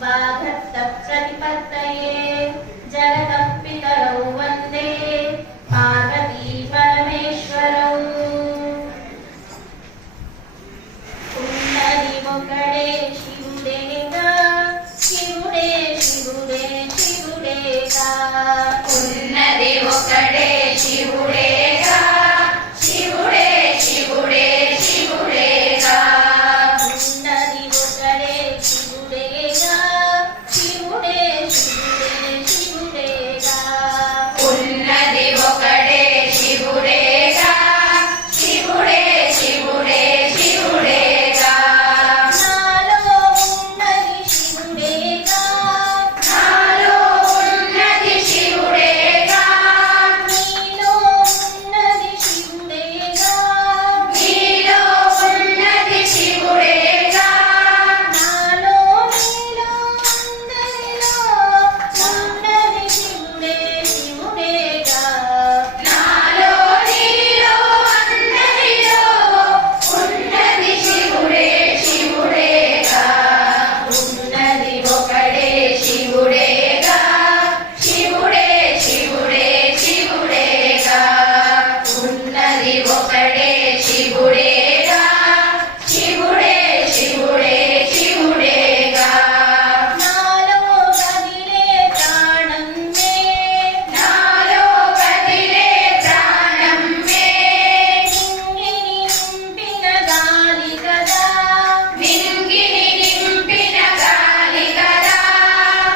वागर्त प्रतिपत्तये जगतः पितरौ वन्दे पार्वती परमेश्वरौ ఉన్నది ఒకడే శివుడేగా శివుడే శివుడే శివుడేగా ఉన్నది ఒకడే శివుడేగా శివుడే శివుడే శివుడేగా ఉన్నది ఒకడే శివుడేగా శివుడే శివుడే శివుడేగా ఉన్నది ఒకడే శివుడేగా శివుడే శివుడే శివుడేగా నాలో ఉన్నది శివుడేగా నాలో ఉన్నది శివుడేగా నీలో ఉన్నది శివుడేగా నీలో ఉన్నది శివుడేగా నాలో నీలో అందరిలో ఉన్నది శివుడే శివుడేగా నాలో నీలో అందరిలో ఉన్నది శివుడే శివుడేగా ఉన్నది ఒకడే శివుడేగా శివుడే శివుడే శివుడేగా ఉన్నది ఒకడే శివుడేగా శివుడే శివుడే శివుడేగా నాలో కదిలే ప్రాణంమే నాలో కదిలే ప్రాణంమే నింగిని నింపిన గాలి కదా నింగిని నింపిన గాలి కదా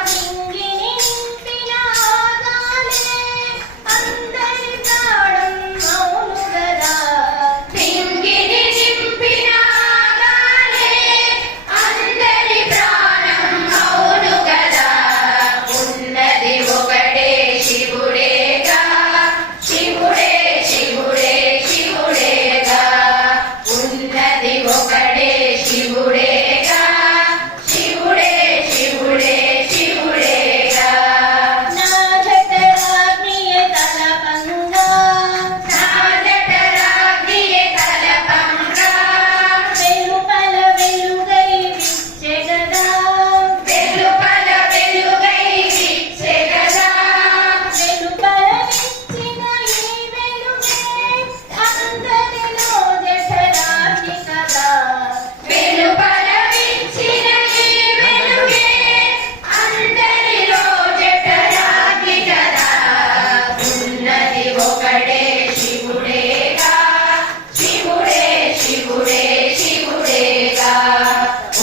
నింగిని నింపిన గాలే అందరి ప్రాణం అవును కదా నింగిని నింపిన గాలే అందరి ప్రాణం అవును కదా ఉన్నది ఒకడే శివుడేగా శివుడే శివుడే శివుడేగా ఉన్నది ఒకడే శివుడేగా శివుడే శివుడే శివుడేగా నా జఠరాగ్నియ తలపంగా నా జఠరాగ్నియ తలపంగా వెలుపల వెలుగై విచ్చెగదా వెలుపల వెలుగై విచ్చెగదా వెలుపల విచ్చిన ఈ వెలుగే అందరిలో జఠరాగ్ని కదా వెలుపల విచ్చిన ఈ వెలుగే అందరిలో జఠరాగ్ని కదా ఉన్నది ఒకడే శివుడేగా శివుడే శివుడే శివుడేగా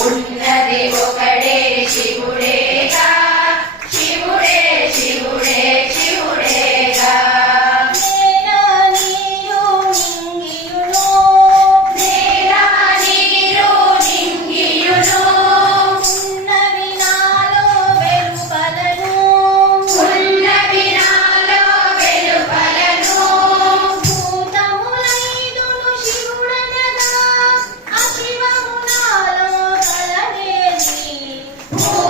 ఉన్నది ఒకడే శివుడేగా శివుడే శివుడే శివుడేగా నేల నీరు నింగియును నేల నీరు నింగియును ఉన్నవి నాలో వెలుపలను ఉన్నవి నాలో వెలుపలను భూతములైదును శివుడనగా అశివము నాలో కలనేది భూతములైదును